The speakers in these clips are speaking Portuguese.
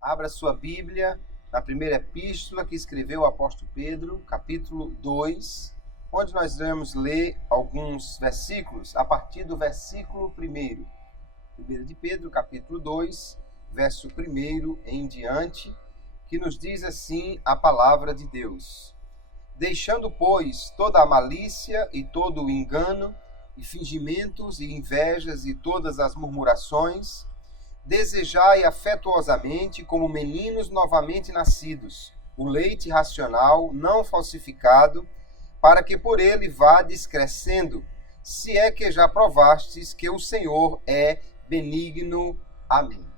Abra sua Bíblia na primeira epístola que escreveu o apóstolo Pedro, capítulo 2, onde nós vamos ler alguns versículos a partir do versículo 1. 1 de Pedro, capítulo 2, verso 1 em diante, que nos diz assim a palavra de Deus. Deixando, pois, toda a malícia e todo o engano, e fingimentos e invejas e todas as murmurações, desejai afetuosamente, como meninos novamente nascidos, o leite racional, não falsificado, para que por ele vades crescendo, se é que já provastes que o Senhor é benigno. Amém.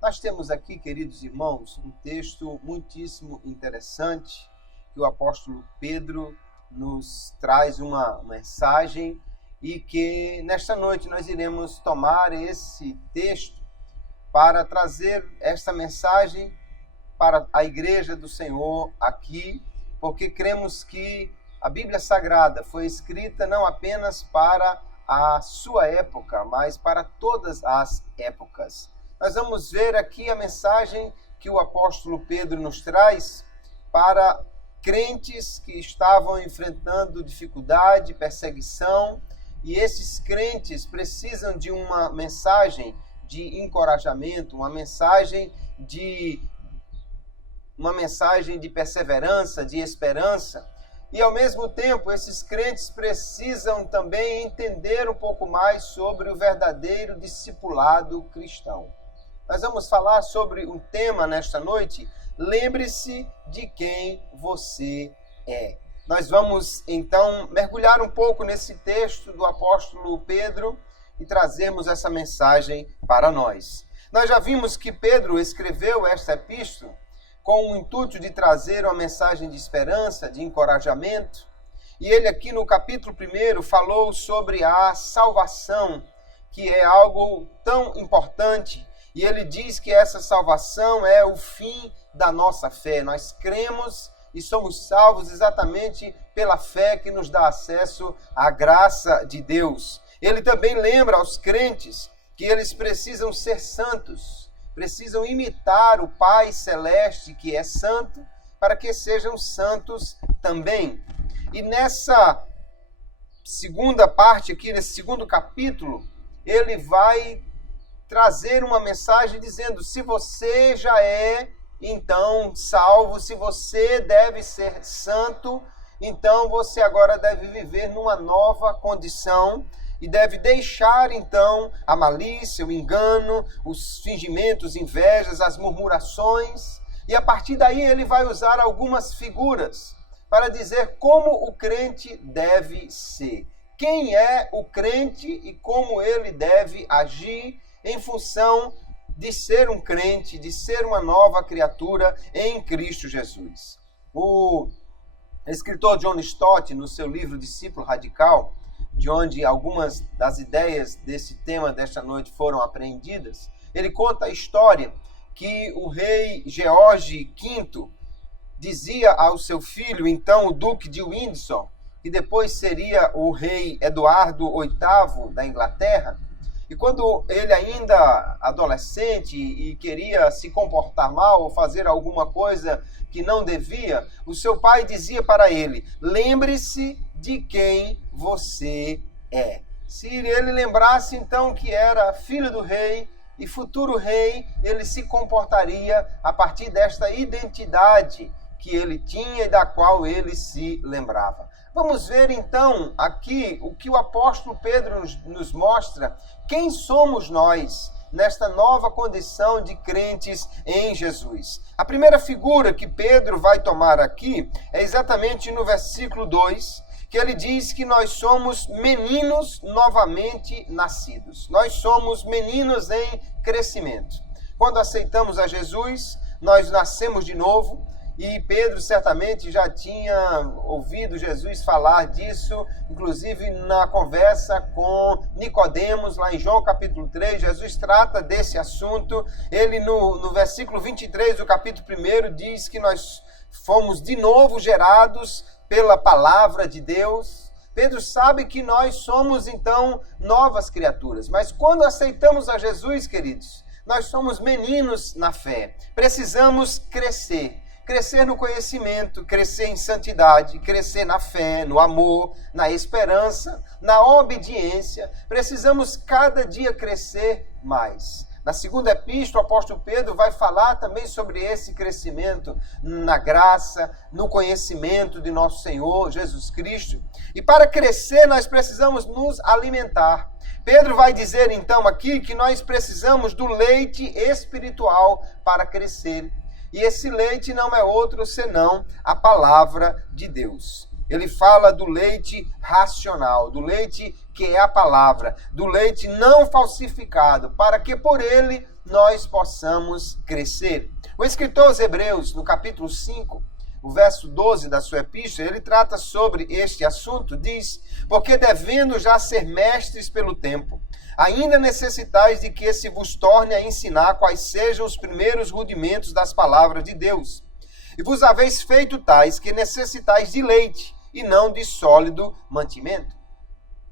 Nós temos aqui, queridos irmãos, um texto muitíssimo interessante, que o apóstolo Pedro nos traz uma mensagem e que nesta noite nós iremos tomar esse texto para trazer esta mensagem para a igreja do Senhor aqui, porque cremos que a Bíblia Sagrada foi escrita não apenas para a sua época, mas para todas as épocas. Nós vamos ver aqui a mensagem que o apóstolo Pedro nos traz para crentes que estavam enfrentando dificuldade, perseguição, e esses crentes precisam de uma mensagem de encorajamento, uma mensagem de perseverança, de esperança. E ao mesmo tempo, esses crentes precisam também entender um pouco mais sobre o verdadeiro discipulado cristão. Nós vamos falar sobre um tema nesta noite: lembre-se de quem você é. Nós vamos então mergulhar um pouco nesse texto do apóstolo Pedro e trazemos essa mensagem para nós. Nós já vimos que Pedro escreveu esta epístola com o intuito de trazer uma mensagem de esperança, de encorajamento. E ele aqui no capítulo 1 falou sobre a salvação, que é algo tão importante. E ele diz que essa salvação é o fim da nossa fé. Nós cremos e somos salvos exatamente pela fé que nos dá acesso à graça de Deus. Ele também lembra aos crentes que eles precisam ser santos, precisam imitar o Pai Celeste, que é santo, para que sejam santos também. E nessa segunda parte aqui, nesse segundo capítulo, ele vai trazer uma mensagem dizendo: se você já é, então, salvo, se você deve ser santo, então você agora deve viver numa nova condição e deve deixar, então, a malícia, o engano, os fingimentos, invejas, as murmurações. E a partir daí ele vai usar algumas figuras para dizer como o crente deve ser. Quem é o crente e como ele deve agir em função de ser um crente, de ser uma nova criatura em Cristo Jesus. O escritor John Stott, no seu livro Discípulo Radical, de onde algumas das ideias desse tema desta noite foram apreendidas, ele conta a história que o rei George V dizia ao seu filho, então o duque de Windsor, que depois seria o rei Eduardo VIII da Inglaterra, e quando ele ainda adolescente e queria se comportar mal ou fazer alguma coisa que não devia, o seu pai dizia para ele: lembre-se de quem você é. Se ele lembrasse então que era filho do rei e futuro rei, ele se comportaria a partir desta identidade que ele tinha e da qual ele se lembrava. Vamos ver então aqui o que o apóstolo Pedro nos mostra, quem somos nós nesta nova condição de crentes em Jesus. A primeira figura que Pedro vai tomar aqui é exatamente no versículo 2, que ele diz que nós somos meninos novamente nascidos. Nós somos meninos em crescimento. Quando aceitamos a Jesus, nós nascemos de novo. E Pedro certamente já tinha ouvido Jesus falar disso, inclusive na conversa com Nicodemos, lá em João capítulo 3, Jesus trata desse assunto. Ele no versículo 23 do capítulo 1 diz que nós fomos de novo gerados pela palavra de Deus. Pedro sabe que nós somos, então, novas criaturas. Mas quando aceitamos a Jesus, queridos, nós somos meninos na fé. Precisamos crescer. Crescer no conhecimento, crescer em santidade, crescer na fé, no amor, na esperança, na obediência. Precisamos cada dia crescer mais. Na segunda epístola, o apóstolo Pedro vai falar também sobre esse crescimento na graça, no conhecimento de nosso Senhor Jesus Cristo. E para crescer, nós precisamos nos alimentar. Pedro vai dizer então aqui que nós precisamos do leite espiritual para crescer. E esse leite não é outro senão a palavra de Deus. Ele fala do leite racional, do leite que é a palavra, do leite não falsificado, para que por ele nós possamos crescer. O escritor aos Hebreus, no capítulo 5, o verso 12 da sua epístola, ele trata sobre este assunto, diz: porque devendo já ser mestres pelo tempo, ainda necessitais de que se vos torne a ensinar quais sejam os primeiros rudimentos das palavras de Deus. E vos haveis feito tais que necessitais de leite, e não de sólido mantimento.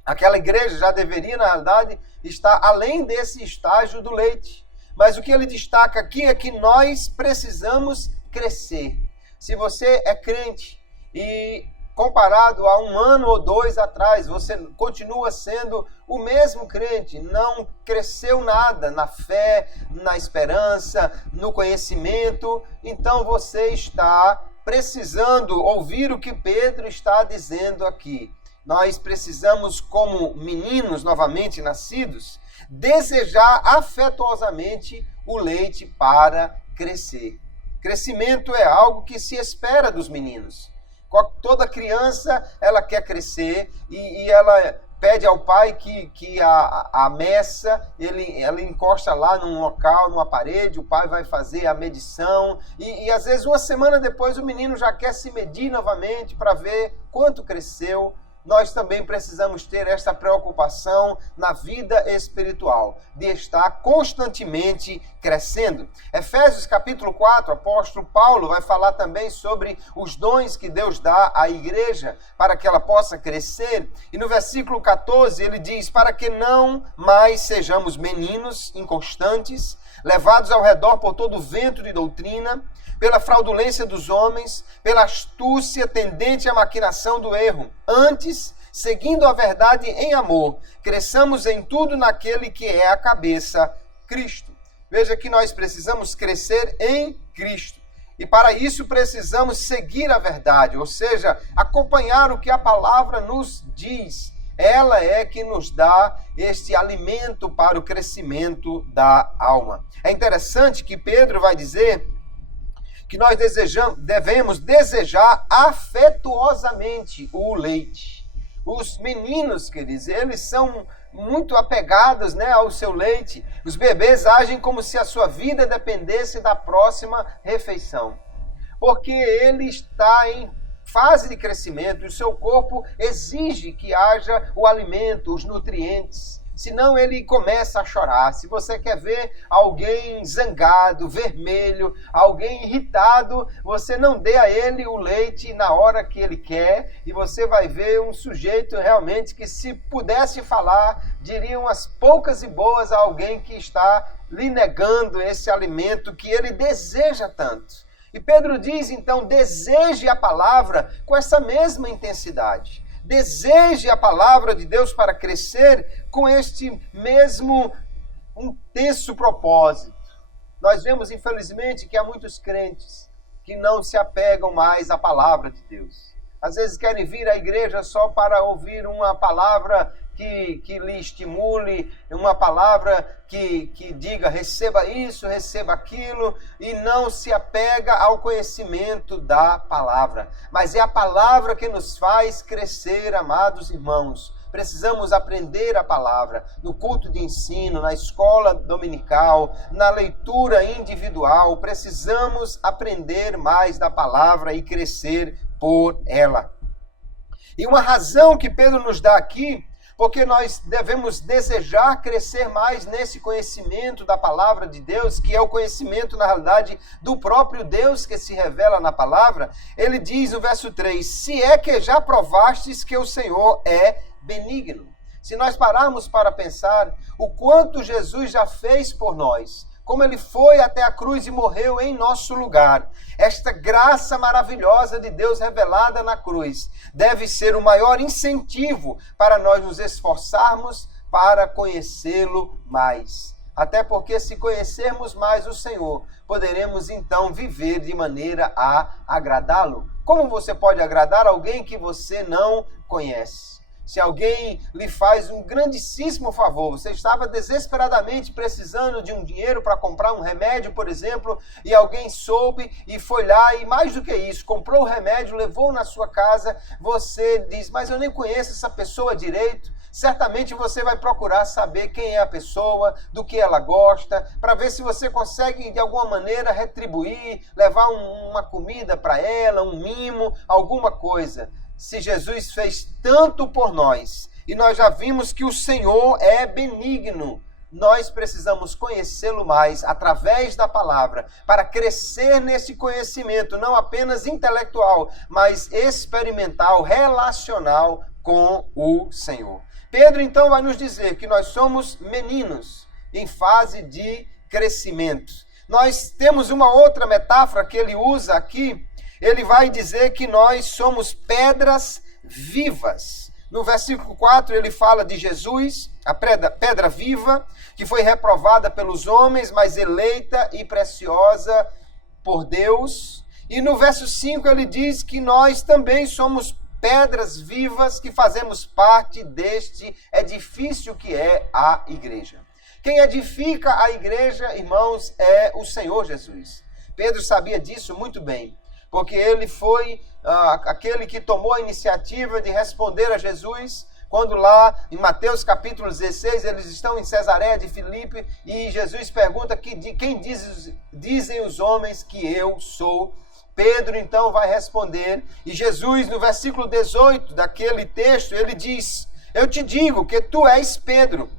Aquela igreja já deveria, na realidade, estar além desse estágio do leite. Mas o que ele destaca aqui é que nós precisamos crescer. Se você é crente e comparado a 1 ano ou 2 atrás, você continua sendo o mesmo crente, não cresceu nada na fé, na esperança, no conhecimento, então você está precisando ouvir o que Pedro está dizendo aqui. Nós precisamos, como meninos novamente nascidos, desejar afetuosamente o leite para crescer. Crescimento é algo que se espera dos meninos. Toda criança, ela quer crescer e ela pede ao pai que a meça, ela encosta lá num local, numa parede, o pai vai fazer a medição e às vezes uma semana depois o menino já quer se medir novamente para ver quanto cresceu. Nós também precisamos ter esta preocupação na vida espiritual, de estar constantemente crescendo. Efésios capítulo 4, o apóstolo Paulo vai falar também sobre os dons que Deus dá à igreja para que ela possa crescer. E no versículo 14 ele diz: para que não mais sejamos meninos inconstantes, levados ao redor por todo o vento de doutrina, pela fraudulência dos homens, pela astúcia tendente à maquinação do erro. Antes, seguindo a verdade em amor, cresçamos em tudo naquele que é a cabeça, Cristo. Veja que nós precisamos crescer em Cristo. E para isso precisamos seguir a verdade, ou seja, acompanhar o que a palavra nos diz. Ela é que nos dá este alimento para o crescimento da alma. É interessante que Pedro vai dizer que nós devemos desejar afetuosamente o leite. Os meninos, queridos, eles são muito apegados, ao seu leite. Os bebês agem como se a sua vida dependesse da próxima refeição, porque ele está em fase de crescimento e o seu corpo exige que haja o alimento, os nutrientes. Senão ele começa a chorar. Se você quer ver alguém zangado, vermelho, alguém irritado, você não dê a ele o leite na hora que ele quer e você vai ver um sujeito realmente que, se pudesse falar, diria umas poucas e boas a alguém que está lhe negando esse alimento que ele deseja tanto. E Pedro diz então: deseje a palavra com essa mesma intensidade. Deseje a palavra de Deus para crescer com este mesmo intenso propósito. Nós vemos, infelizmente, que há muitos crentes que não se apegam mais à palavra de Deus. Às vezes querem vir à igreja só para ouvir uma palavra que lhe estimule, uma palavra que diga receba isso, receba aquilo, e não se apega ao conhecimento da palavra. Mas é a palavra que nos faz crescer, amados irmãos. Precisamos aprender a palavra no culto de ensino, na escola dominical, na leitura individual. Precisamos aprender mais da palavra e crescer por ela. E uma razão que Pedro nos dá aqui, porque nós devemos desejar crescer mais nesse conhecimento da palavra de Deus, que é o conhecimento, na realidade, do próprio Deus que se revela na palavra. Ele diz no verso 3, se é que já provastes que o Senhor é benigno. Se nós pararmos para pensar o quanto Jesus já fez por nós, como ele foi até a cruz e morreu em nosso lugar, esta graça maravilhosa de Deus revelada na cruz deve ser o maior incentivo para nós nos esforçarmos para conhecê-lo mais. Até porque se conhecermos mais o Senhor, poderemos então viver de maneira a agradá-lo. Como você pode agradar alguém que você não conhece? Se alguém lhe faz um grandíssimo favor, você estava desesperadamente precisando de um dinheiro para comprar um remédio, por exemplo, e alguém soube e foi lá e mais do que isso, comprou o remédio, levou na sua casa, você diz, mas eu nem conheço essa pessoa direito. Certamente você vai procurar saber quem é a pessoa, do que ela gosta, para ver se você consegue de alguma maneira retribuir, levar uma comida para ela, um mimo, alguma coisa. Se Jesus fez tanto por nós, e nós já vimos que o Senhor é benigno, nós precisamos conhecê-lo mais através da palavra, para crescer nesse conhecimento, não apenas intelectual, mas experimental, relacional com o Senhor. Pedro então vai nos dizer que nós somos meninos em fase de crescimento. Nós temos uma outra metáfora que ele usa aqui. Ele vai dizer que nós somos pedras vivas. No versículo 4 ele fala de Jesus, a pedra viva, que foi reprovada pelos homens, mas eleita e preciosa por Deus. E no verso 5 ele diz que nós também somos pedras vivas que fazemos parte deste edifício que é a igreja. Quem edifica a igreja, irmãos, é o Senhor Jesus. Pedro sabia disso muito bem, porque ele foi aquele que tomou a iniciativa de responder a Jesus, quando lá em Mateus capítulo 16, eles estão em Cesareia de Filipe, e Jesus pergunta de quem dizem os homens que eu sou. Pedro então vai responder, e Jesus no versículo 18 daquele texto, ele diz, eu te digo que tu és Pedro,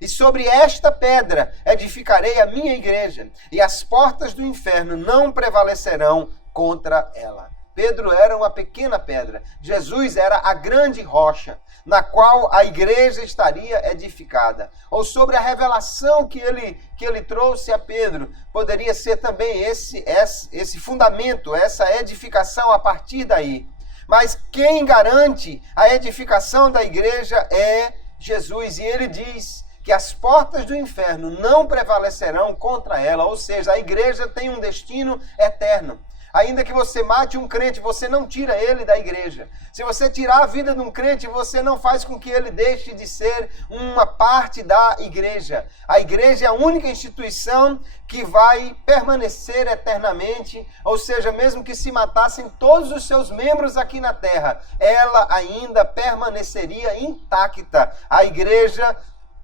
e sobre esta pedra edificarei a minha igreja, e as portas do inferno não prevalecerão contra ela. Pedro era uma pequena pedra. Jesus era a grande rocha, na qual a igreja estaria edificada. Ou sobre a revelação que ele trouxe a Pedro, poderia ser também esse fundamento, essa edificação a partir daí. Mas quem garante a edificação da igreja é Jesus. E ele diz que as portas do inferno não prevalecerão contra ela. Ou seja, a igreja tem um destino eterno. Ainda que você mate um crente, você não tira ele da igreja. Se você tirar a vida de um crente, você não faz com que ele deixe de ser uma parte da igreja. A igreja é a única instituição que vai permanecer eternamente, ou seja, mesmo que se matassem todos os seus membros aqui na terra, ela ainda permaneceria intacta. A igreja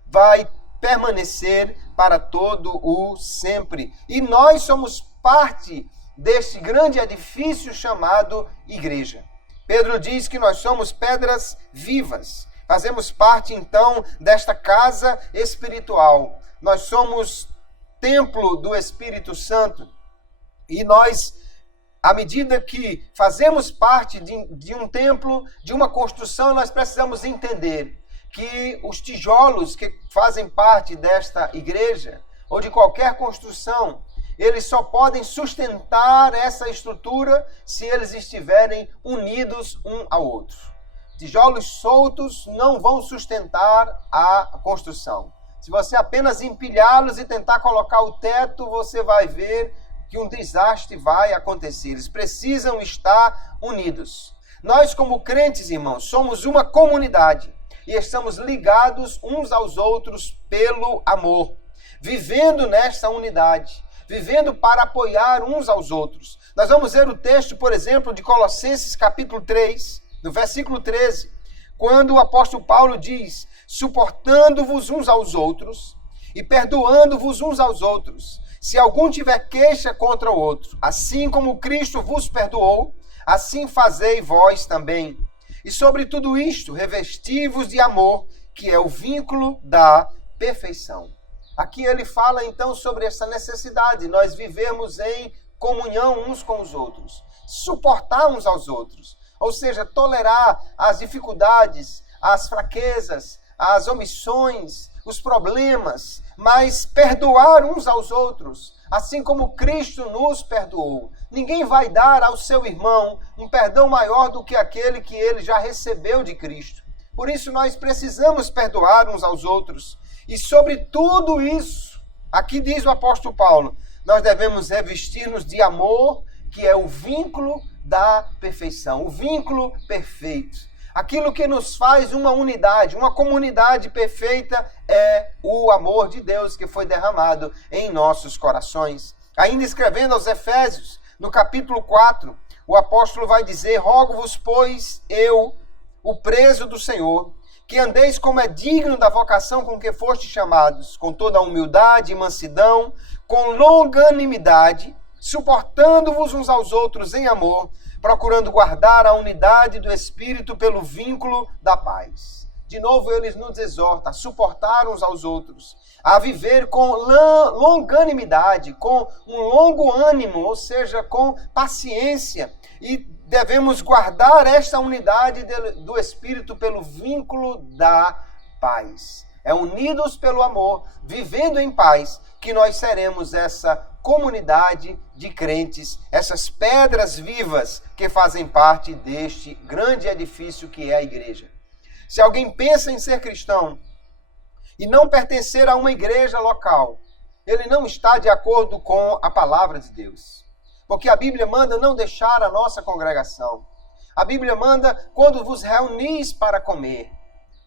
vai permanecer para todo o sempre. E nós somos parte deste grande edifício chamado igreja. Pedro diz que nós somos pedras vivas. Fazemos parte, então, desta casa espiritual. Nós somos templo do Espírito Santo. E nós, à medida que fazemos parte de um templo, de uma construção, nós precisamos entender que os tijolos que fazem parte desta igreja, ou de qualquer construção, eles só podem sustentar essa estrutura se eles estiverem unidos um ao outro. Tijolos soltos não vão sustentar a construção. Se você apenas empilhá-los e tentar colocar o teto, você vai ver que um desastre vai acontecer. Eles precisam estar unidos. Nós, como crentes, irmãos, somos uma comunidade e estamos ligados uns aos outros pelo amor, vivendo nesta unidade, vivendo para apoiar uns aos outros. Nós vamos ver o texto, por exemplo, de Colossenses capítulo 3, no versículo 13, quando o apóstolo Paulo diz, suportando-vos uns aos outros e perdoando-vos uns aos outros, se algum tiver queixa contra o outro, assim como Cristo vos perdoou, assim fazei vós também. E sobre tudo isto, revesti-vos de amor, que é o vínculo da perfeição. Aqui ele fala então sobre essa necessidade, nós vivemos em comunhão uns com os outros, suportar uns aos outros, ou seja, tolerar as dificuldades, as fraquezas, as omissões, os problemas, mas perdoar uns aos outros, assim como Cristo nos perdoou. Ninguém vai dar ao seu irmão um perdão maior do que aquele que ele já recebeu de Cristo. Por isso nós precisamos perdoar uns aos outros. E sobre tudo isso, aqui diz o apóstolo Paulo, nós devemos revestir-nos de amor, que é o vínculo da perfeição, o vínculo perfeito. Aquilo que nos faz uma unidade, uma comunidade perfeita é o amor de Deus que foi derramado em nossos corações. Ainda escrevendo aos Efésios, no capítulo 4, o apóstolo vai dizer: rogo-vos, pois, eu, o preso do Senhor, que andeis como é digno da vocação com que fostes chamados, com toda a humildade e mansidão, com longanimidade, suportando-vos uns aos outros em amor, procurando guardar a unidade do Espírito pelo vínculo da paz. De novo, ele nos exorta a suportar uns aos outros, a viver com longanimidade, com um longo ânimo, ou seja, com paciência. E devemos guardar esta unidade do Espírito pelo vínculo da paz. É unidos pelo amor, vivendo em paz, que nós seremos essa comunidade de crentes, essas pedras vivas que fazem parte deste grande edifício que é a igreja. Se alguém pensa em ser cristão e não pertencer a uma igreja local, ele não está de acordo com a palavra de Deus. Porque a Bíblia manda não deixar a nossa congregação. A Bíblia manda quando vos reunis para comer.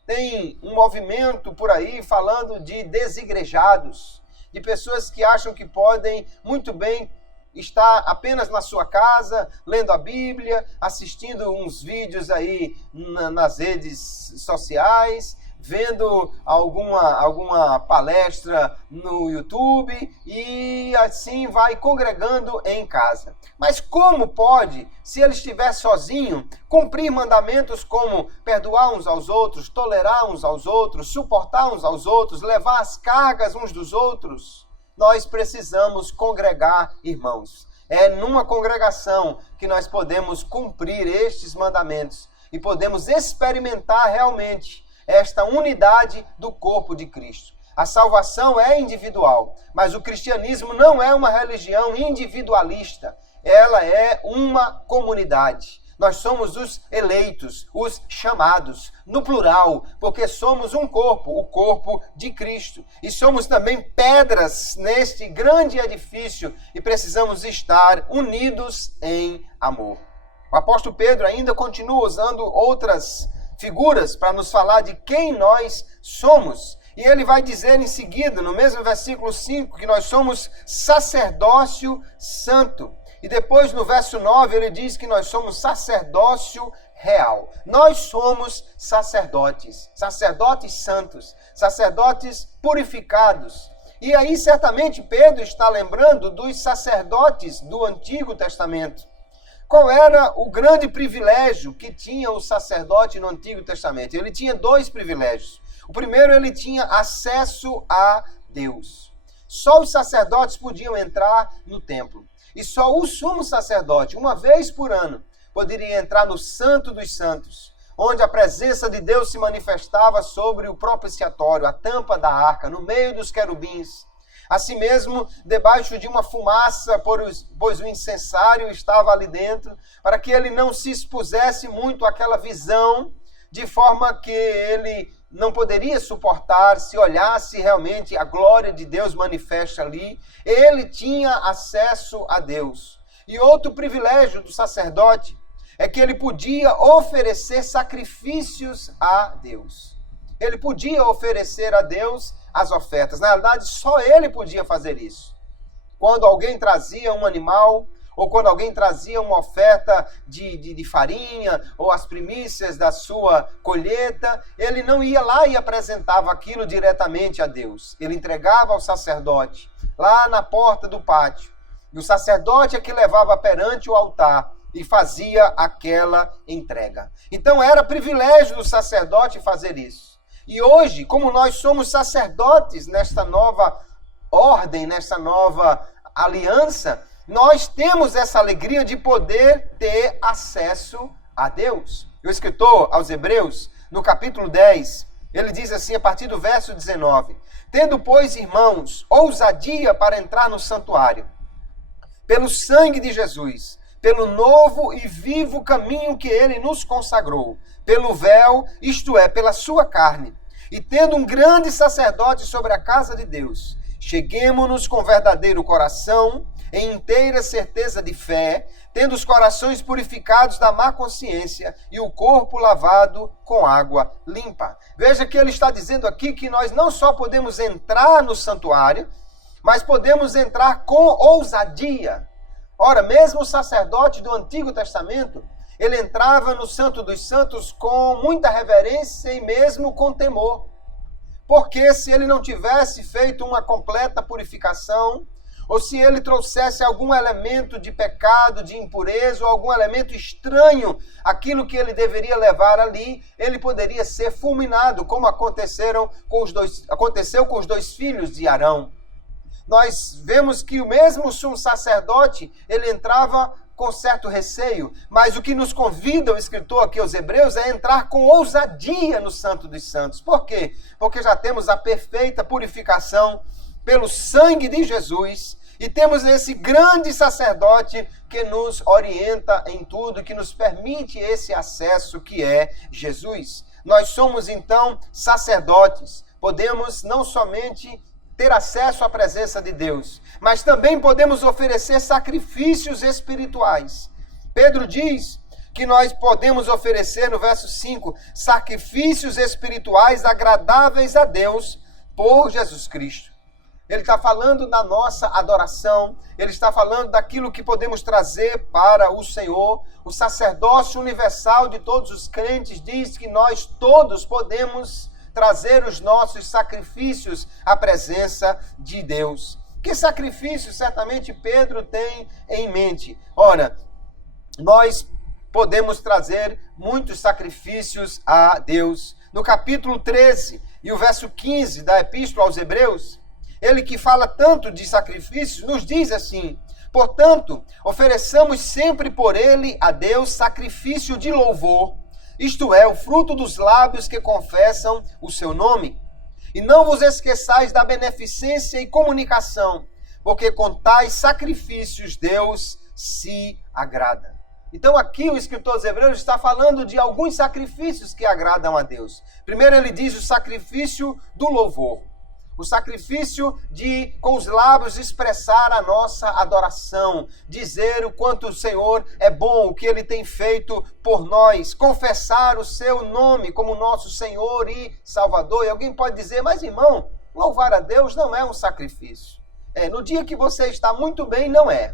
Tem um movimento por aí falando de desigrejados, de pessoas que acham que podem muito bem estar apenas na sua casa, lendo a Bíblia, assistindo uns vídeos aí nas redes sociais, vendo alguma palestra no YouTube e assim vai congregando em casa. Mas como pode, se ele estiver sozinho, cumprir mandamentos como perdoar uns aos outros, tolerar uns aos outros, suportar uns aos outros, levar as cargas uns dos outros? Nós precisamos congregar, irmãos. É numa congregação que nós podemos cumprir estes mandamentos e podemos experimentar realmente esta unidade do corpo de Cristo. A salvação é individual, mas o cristianismo não é uma religião individualista. Ela é uma comunidade. Nós somos os eleitos, os chamados, no plural, porque somos um corpo, o corpo de Cristo. E somos também pedras neste grande edifício e precisamos estar unidos em amor. O apóstolo Pedro ainda continua usando outras figuras para nos falar de quem nós somos. E ele vai dizer em seguida, no mesmo versículo 5, que nós somos sacerdócio santo. E depois no verso 9 ele diz que nós somos sacerdócio real. Nós somos sacerdotes, sacerdotes santos, sacerdotes purificados. E aí certamente Pedro está lembrando dos sacerdotes do Antigo Testamento. Qual era o grande privilégio que tinha o sacerdote no Antigo Testamento? Ele tinha dois privilégios. O primeiro, ele tinha acesso a Deus. Só os sacerdotes podiam entrar no templo. E só o sumo sacerdote, uma vez por ano, poderia entrar no Santo dos Santos, onde a presença de Deus se manifestava sobre o propiciatório, a tampa da arca, no meio dos querubins. Assim mesmo, debaixo de uma fumaça, pois o incensário estava ali dentro, para que ele não se expusesse muito àquela visão, de forma que ele não poderia suportar se olhasse realmente a glória de Deus manifesta ali. Ele tinha acesso a Deus. E outro privilégio do sacerdote é que ele podia oferecer sacrifícios a Deus. Ele podia oferecer a Deus as ofertas. Na realidade, só ele podia fazer isso. Quando alguém trazia um animal, ou quando alguém trazia uma oferta de farinha, ou as primícias da sua colheita, ele não ia lá e apresentava aquilo diretamente a Deus. Ele entregava ao sacerdote, lá na porta do pátio. E o sacerdote é que levava perante o altar e fazia aquela entrega. Então era privilégio do sacerdote fazer isso. E hoje, como nós somos sacerdotes nesta nova ordem, nesta nova aliança, nós temos essa alegria de poder ter acesso a Deus. O escritor aos Hebreus, no capítulo 10, ele diz assim, a partir do verso 19: Tendo, pois, irmãos, ousadia para entrar no santuário, pelo sangue de Jesus, pelo novo e vivo caminho que ele nos consagrou, pelo véu, isto é, pela sua carne, e tendo um grande sacerdote sobre a casa de Deus, cheguemo-nos com verdadeiro coração, em inteira certeza de fé, tendo os corações purificados da má consciência e o corpo lavado com água limpa. Veja que ele está dizendo aqui que nós não só podemos entrar no santuário, mas podemos entrar com ousadia. Ora, mesmo o sacerdote do Antigo Testamento, ele entrava no Santo dos Santos com muita reverência e mesmo com temor. Porque se ele não tivesse feito uma completa purificação, ou se ele trouxesse algum elemento de pecado, de impureza, ou algum elemento estranho, aquilo que ele deveria levar ali, ele poderia ser fulminado, como aconteceu com os dois filhos de Arão. Nós vemos que o mesmo sumo sacerdote, ele entrava com certo receio, mas o que nos convida o escritor aqui aos Hebreus é entrar com ousadia no Santo dos Santos. Por quê? Porque já temos a perfeita purificação pelo sangue de Jesus e temos esse grande sacerdote que nos orienta em tudo, que nos permite esse acesso que é Jesus. Nós somos então sacerdotes, podemos não somente ter acesso à presença de Deus, mas também podemos oferecer sacrifícios espirituais. Pedro diz que nós podemos oferecer, no verso 5, sacrifícios espirituais agradáveis a Deus por Jesus Cristo. Ele está falando da nossa adoração, ele está falando daquilo que podemos trazer para o Senhor. O sacerdócio universal de todos os crentes diz que nós todos podemos trazer os nossos sacrifícios à presença de Deus. Que sacrifício certamente Pedro tem em mente? Ora, nós podemos trazer muitos sacrifícios a Deus. No capítulo 13 e o verso 15 da Epístola aos Hebreus, ele que fala tanto de sacrifícios, nos diz assim: portanto, ofereçamos sempre por ele a Deus sacrifício de louvor, isto é, o fruto dos lábios que confessam o seu nome. E não vos esqueçais da beneficência e comunicação, porque com tais sacrifícios Deus se agrada. Então aqui o escritor dos Hebreus está falando de alguns sacrifícios que agradam a Deus. Primeiro ele diz o sacrifício do louvor. O sacrifício de, com os lábios, expressar a nossa adoração, dizer o quanto o Senhor é bom, o que Ele tem feito por nós, confessar o seu nome como nosso Senhor e Salvador. E alguém pode dizer, mas irmão, louvar a Deus não é um sacrifício. No dia que você está muito bem, não é.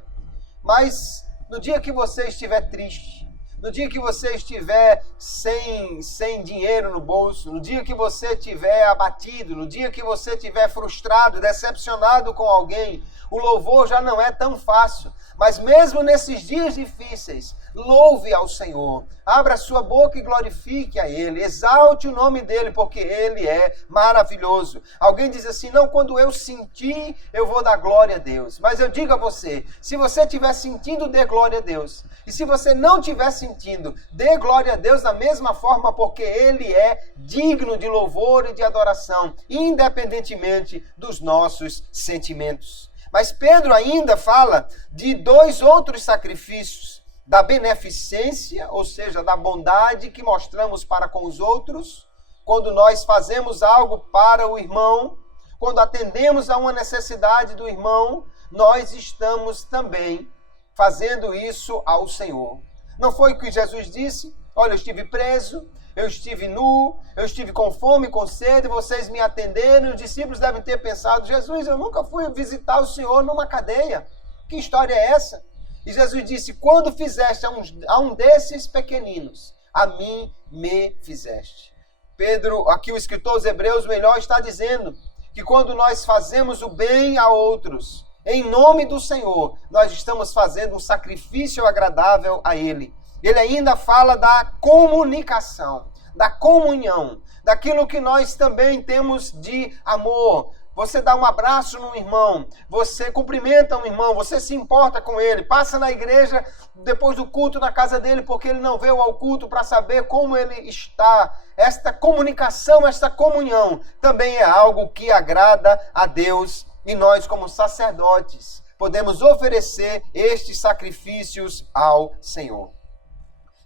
Mas no dia que você estiver triste, no dia que você estiver sem dinheiro no bolso, no dia que você estiver abatido, no dia que você estiver frustrado, decepcionado com alguém, o louvor já não é tão fácil. Mas mesmo nesses dias difíceis, louve ao Senhor. Abra sua boca e glorifique a Ele. Exalte o nome dEle, porque Ele é maravilhoso. Alguém diz assim, não, quando eu sentir, eu vou dar glória a Deus. Mas eu digo a você, se você estiver sentindo, dê glória a Deus. E se você não estiver sentindo, dê glória a Deus da mesma forma, porque Ele é digno de louvor e de adoração, independentemente dos nossos sentimentos. Mas Pedro ainda fala de dois outros sacrifícios, da beneficência, ou seja, da bondade que mostramos para com os outros, quando nós fazemos algo para o irmão, quando atendemos a uma necessidade do irmão, nós estamos também fazendo isso ao Senhor. Não foi o que Jesus disse? Olha, eu estive preso, eu estive nu, eu estive com fome, com sede, vocês me atenderam. E os discípulos devem ter pensado, Jesus, eu nunca fui visitar o Senhor numa cadeia. Que história é essa? E Jesus disse, quando fizeste a um desses pequeninos, a mim me fizeste. Pedro, aqui o escritor dos Hebreus melhor está dizendo que quando nós fazemos o bem a outros, em nome do Senhor, nós estamos fazendo um sacrifício agradável a Ele. Ele ainda fala da comunicação, da comunhão, daquilo que nós também temos de amor. Você dá um abraço num irmão, você cumprimenta um irmão, você se importa com ele, passa na igreja depois do culto na casa dele porque ele não veio ao culto para saber como ele está. Esta comunicação, esta comunhão também é algo que agrada a Deus e nós como sacerdotes podemos oferecer estes sacrifícios ao Senhor.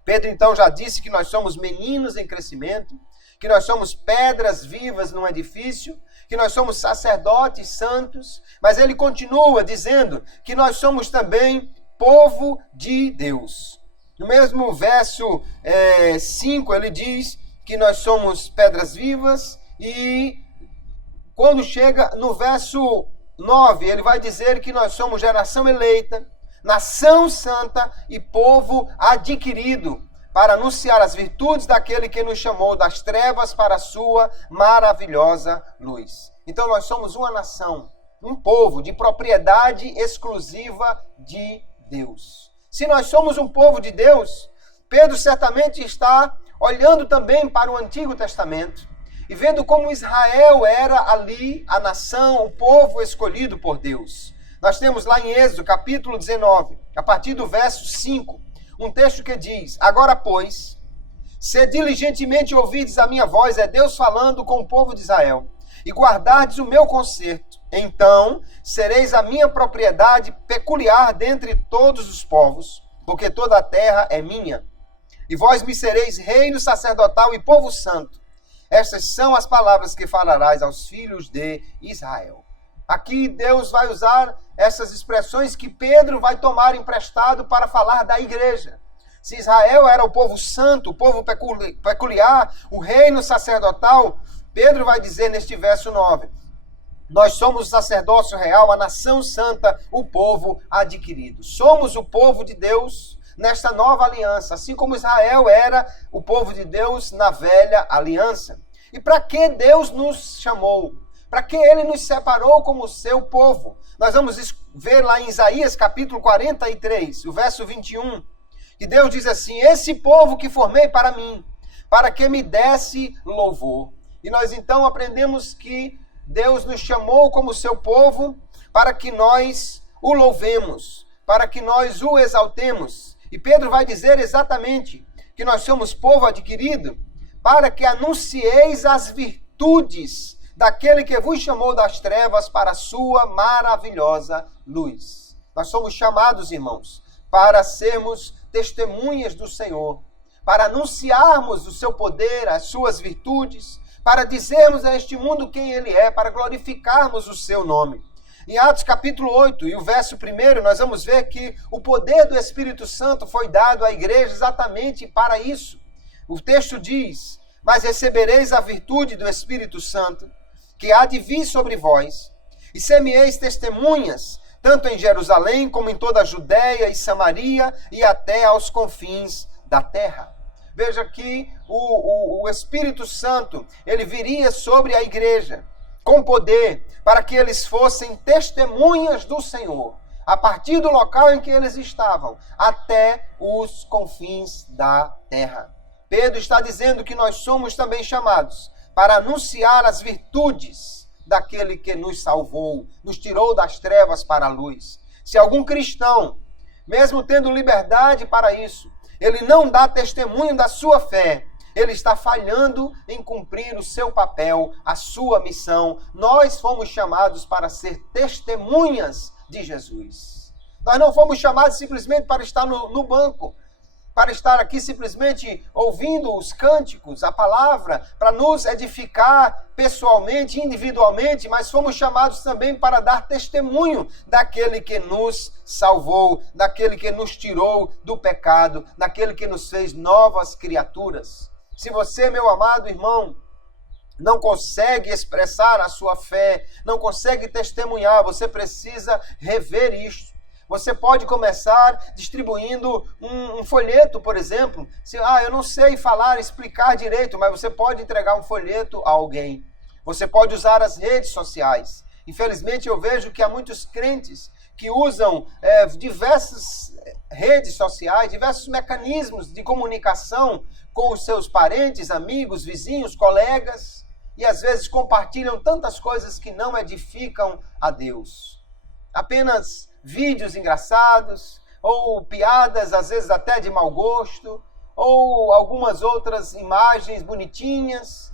Pedro então já disse que nós somos meninos em crescimento, que nós somos pedras vivas num edifício, que nós somos sacerdotes santos, mas ele continua dizendo que nós somos também povo de Deus. No mesmo verso 5, ele diz que nós somos pedras vivas e quando chega no verso 9, ele vai dizer que nós somos geração eleita, nação santa e povo adquirido, para anunciar as virtudes daquele que nos chamou das trevas para a sua maravilhosa luz. Então nós somos uma nação, um povo de propriedade exclusiva de Deus. Se nós somos um povo de Deus, Pedro certamente está olhando também para o Antigo Testamento e vendo como Israel era ali a nação, o povo escolhido por Deus. Nós temos lá em Êxodo, capítulo 19, a partir do verso 5, um texto que diz: agora, pois, se diligentemente ouvides a minha voz, é Deus falando com o povo de Israel, e guardardes o meu concerto, então sereis a minha propriedade peculiar dentre todos os povos, porque toda a terra é minha. E vós me sereis reino sacerdotal e povo santo. Estas são as palavras que falarás aos filhos de Israel. Aqui Deus vai usar essas expressões que Pedro vai tomar emprestado para falar da igreja. Se Israel era o povo santo, o povo peculiar, o reino sacerdotal, Pedro vai dizer neste verso 9, nós somos o sacerdócio real, a nação santa, o povo adquirido. Somos o povo de Deus nesta nova aliança, assim como Israel era o povo de Deus na velha aliança. E para que Deus nos chamou? Para que ele nos separou como seu povo? Nós vamos ver lá em Isaías capítulo 43, o verso 21, que Deus diz assim: esse povo que formei para mim, para que me desse louvor. E nós então aprendemos que Deus nos chamou como seu povo para que nós o louvemos, para que nós o exaltemos. E Pedro vai dizer exatamente que nós somos povo adquirido para que anuncieis as virtudes daquele que vos chamou das trevas para a sua maravilhosa luz. Nós somos chamados, irmãos, para sermos testemunhas do Senhor, para anunciarmos o seu poder, as suas virtudes, para dizermos a este mundo quem ele é, para glorificarmos o seu nome. Em Atos capítulo 8 e o verso 1, nós vamos ver que o poder do Espírito Santo foi dado à igreja exatamente para isso. O texto diz: mas recebereis a virtude do Espírito Santo, que há de vir sobre vós, e ser-me-eis testemunhas, tanto em Jerusalém como em toda a Judéia e Samaria e até aos confins da terra. Veja que o Espírito Santo, ele viria sobre a igreja com poder para que eles fossem testemunhas do Senhor, a partir do local em que eles estavam, até os confins da terra. Pedro está dizendo que nós somos também chamados para anunciar as virtudes daquele que nos salvou, nos tirou das trevas para a luz. Se algum cristão, mesmo tendo liberdade para isso, ele não dá testemunho da sua fé, ele está falhando em cumprir o seu papel, a sua missão. Nós fomos chamados para ser testemunhas de Jesus. Nós não fomos chamados simplesmente para estar no banco, para estar aqui simplesmente ouvindo os cânticos, a palavra, para nos edificar pessoalmente, individualmente, mas fomos chamados também para dar testemunho daquele que nos salvou, daquele que nos tirou do pecado, daquele que nos fez novas criaturas. Se você, meu amado irmão, não consegue expressar a sua fé, não consegue testemunhar, você precisa rever isto. Você pode começar distribuindo um folheto, por exemplo. Eu não sei falar, explicar direito, mas você pode entregar um folheto a alguém. Você pode usar as redes sociais. Infelizmente, eu vejo que há muitos crentes que usam diversas redes sociais, diversos mecanismos de comunicação com os seus parentes, amigos, vizinhos, colegas, e às vezes compartilham tantas coisas que não edificam a Deus. Apenas vídeos engraçados, ou piadas, às vezes até de mau gosto, ou algumas outras imagens bonitinhas.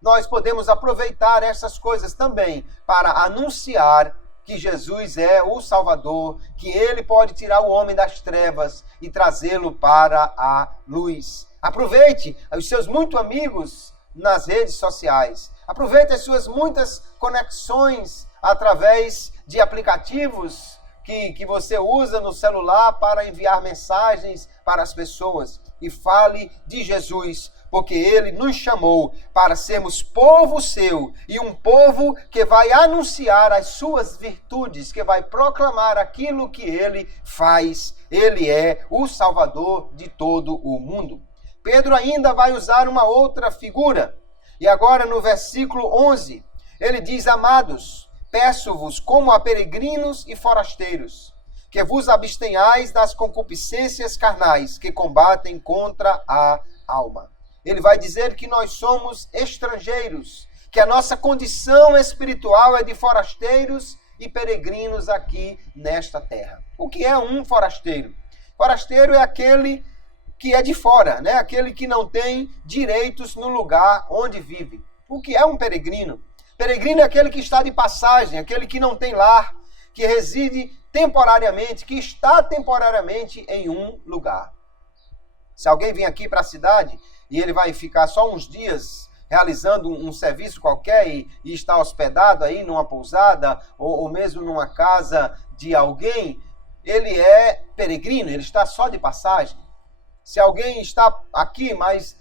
Nós podemos aproveitar essas coisas também para anunciar que Jesus é o Salvador, que Ele pode tirar o homem das trevas e trazê-lo para a luz. Aproveite os seus muitos amigos nas redes sociais. Aproveite as suas muitas conexões através de aplicativos que você usa no celular para enviar mensagens para as pessoas. E fale de Jesus, porque Ele nos chamou para sermos povo seu e um povo que vai anunciar as suas virtudes, que vai proclamar aquilo que Ele faz. Ele é o Salvador de todo o mundo. Pedro ainda vai usar uma outra figura. E agora no versículo 11, ele diz: amados, peço-vos como a peregrinos e forasteiros, que vos abstenhais das concupiscências carnais que combatem contra a alma. Ele vai dizer que nós somos estrangeiros, que a nossa condição espiritual é de forasteiros e peregrinos aqui nesta terra. O que é um forasteiro? Forasteiro é aquele que é de fora, né? Aquele que não tem direitos no lugar onde vive. O que é um peregrino? Peregrino é aquele que está de passagem, aquele que não tem lar, que reside temporariamente, que está temporariamente em um lugar. Se alguém vem aqui para a cidade e ele vai ficar só uns dias realizando um serviço qualquer e está hospedado aí numa pousada ou mesmo numa casa de alguém, ele é peregrino, ele está só de passagem. Se alguém está aqui, mas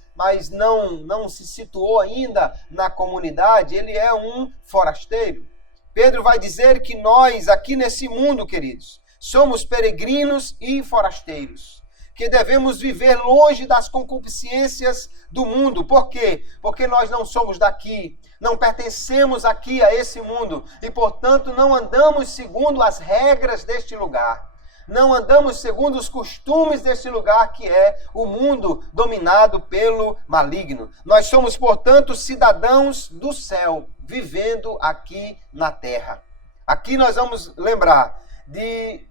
não se situou ainda na comunidade, ele é um forasteiro. Pedro vai dizer que nós, aqui nesse mundo, queridos, somos peregrinos e forasteiros, que devemos viver longe das concupiscências do mundo. Por quê? Porque nós não somos daqui, não pertencemos aqui a esse mundo e, portanto, não andamos segundo as regras deste lugar. Não andamos segundo os costumes deste lugar, que é o mundo dominado pelo maligno. Nós somos, portanto, cidadãos do céu, vivendo aqui na terra. Aqui nós vamos lembrar de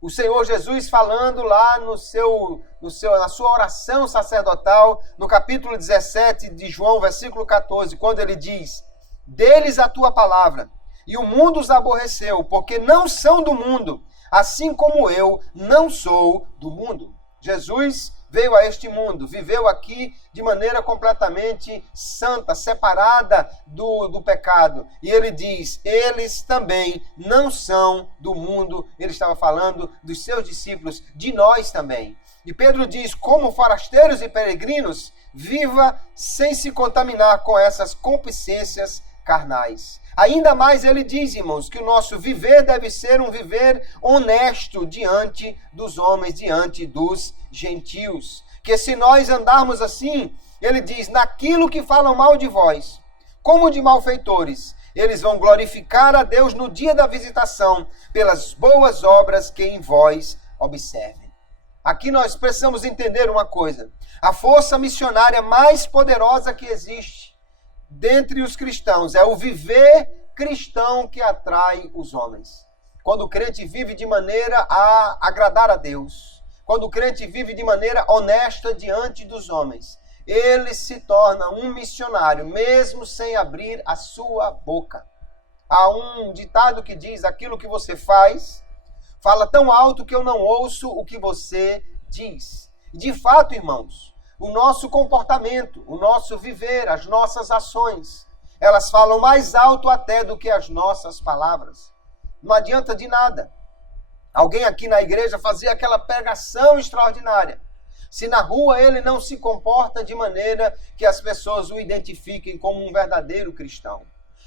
o Senhor Jesus falando lá na sua oração sacerdotal, no capítulo 17 de João, versículo 14, quando ele diz: deles a tua palavra, e o mundo os aborreceu, porque não são do mundo, assim como eu não sou do mundo. Jesus veio a este mundo, viveu aqui de maneira completamente santa, separada do pecado. E ele diz, eles também não são do mundo. Ele estava falando dos seus discípulos, de nós também. E Pedro diz, como forasteiros e peregrinos, viva sem se contaminar com essas concupiscências carnais. Ainda mais ele diz, irmãos, que o nosso viver deve ser um viver honesto diante dos homens, diante dos gentios. Que se nós andarmos assim, ele diz, naquilo que falam mal de vós, como de malfeitores, eles vão glorificar a Deus no dia da visitação, pelas boas obras que em vós observem. Aqui nós precisamos entender uma coisa. A força missionária mais poderosa que existe dentre os cristãos é o viver cristão que atrai os homens. Quando o crente vive de maneira a agradar a Deus, quando o crente vive de maneira honesta diante dos homens, ele se torna um missionário, mesmo sem abrir a sua boca. Há um ditado que diz, aquilo que você faz, fala tão alto que eu não ouço o que você diz. De fato, irmãos, o nosso comportamento, o nosso viver, as nossas ações, elas falam mais alto até do que as nossas palavras. Não adianta de nada alguém aqui na igreja fazer aquela pregação extraordinária, se na rua ele não se comporta de maneira que as pessoas o identifiquem como um verdadeiro cristão.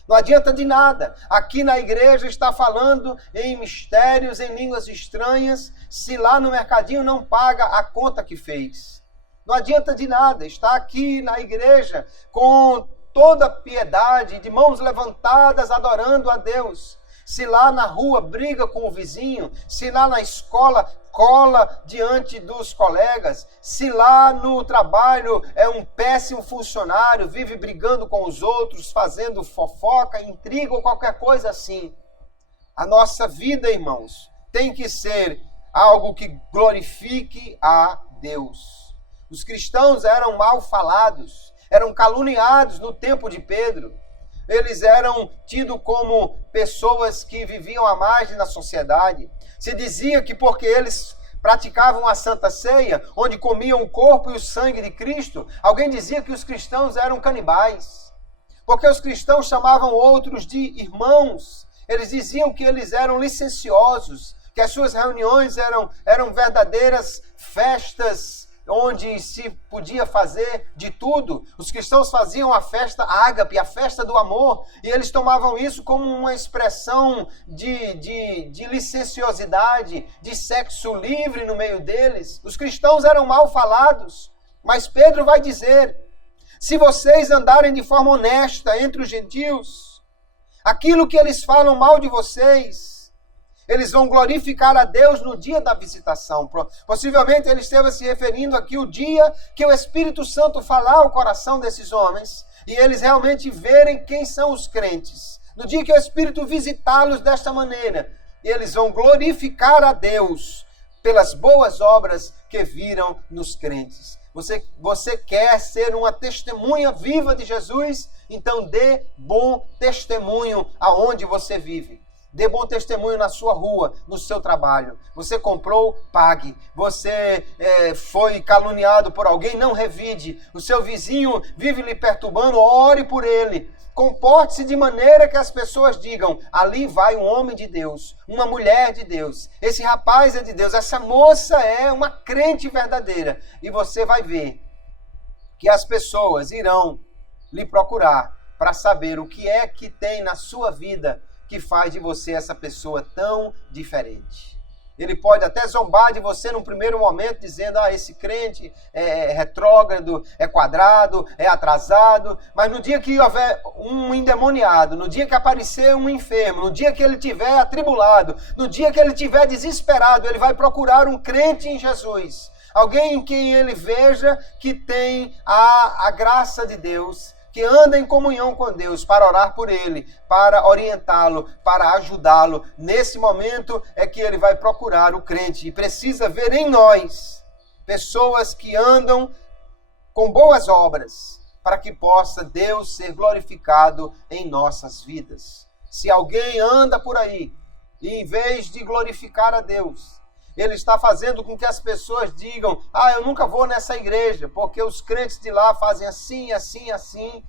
Não adianta de nada aqui na igreja estar falando em mistérios, em línguas estranhas, se lá no mercadinho não paga a conta que fez. Não adianta de nada estar aqui na igreja com toda piedade, de mãos levantadas, adorando a Deus, se lá na rua briga com o vizinho, se lá na escola cola diante dos colegas, se lá no trabalho é um péssimo funcionário, vive brigando com os outros, fazendo fofoca, intriga ou qualquer coisa assim. A nossa vida, irmãos, tem que ser algo que glorifique a Deus. Os cristãos eram mal falados, eram caluniados no tempo de Pedro. Eles eram tidos como pessoas que viviam à margem da sociedade. Se dizia que porque eles praticavam a Santa Ceia, onde comiam o corpo e o sangue de Cristo, alguém dizia que os cristãos eram canibais. Porque os cristãos chamavam outros de irmãos. Eles diziam que eles eram licenciosos, que as suas reuniões eram verdadeiras festas onde se podia fazer de tudo. Os cristãos faziam a festa ágape, a festa do amor, e eles tomavam isso como uma expressão de licenciosidade, de sexo livre no meio deles. Os cristãos eram mal falados, mas Pedro vai dizer, se vocês andarem de forma honesta entre os gentios, aquilo que eles falam mal de vocês, eles vão glorificar a Deus no dia da visitação. Possivelmente ele esteve se referindo aqui o dia que o Espírito Santo falar ao coração desses homens e eles realmente verem quem são os crentes. No dia que o Espírito visitá-los desta maneira, eles vão glorificar a Deus pelas boas obras que viram nos crentes. Você quer ser uma testemunha viva de Jesus? Então dê bom testemunho aonde você vive. Dê bom testemunho na sua rua, no seu trabalho. Você comprou, pague. Você foi caluniado por alguém, não revide. O seu vizinho vive lhe perturbando, ore por ele. Comporte-se de maneira que as pessoas digam, ali vai um homem de Deus, uma mulher de Deus. Esse rapaz é de Deus, essa moça é uma crente verdadeira. E você vai ver que as pessoas irão lhe procurar para saber o que é que tem na sua vida que faz de você essa pessoa tão diferente. Ele pode até zombar de você num primeiro momento, dizendo, esse crente é retrógrado, é quadrado, é atrasado, mas no dia que houver um endemoniado, no dia que aparecer um enfermo, no dia que ele estiver atribulado, no dia que ele estiver desesperado, ele vai procurar um crente em Jesus, alguém em quem ele veja que tem a graça de Deus, que anda em comunhão com Deus para orar por ele, para orientá-lo, para ajudá-lo. Nesse momento é que ele vai procurar o crente e precisa ver em nós pessoas que andam com boas obras para que possa Deus ser glorificado em nossas vidas. Se alguém anda por aí e em vez de glorificar a Deus, ele está fazendo com que as pessoas digam, eu nunca vou nessa igreja, porque os crentes de lá fazem assim, assim, assim.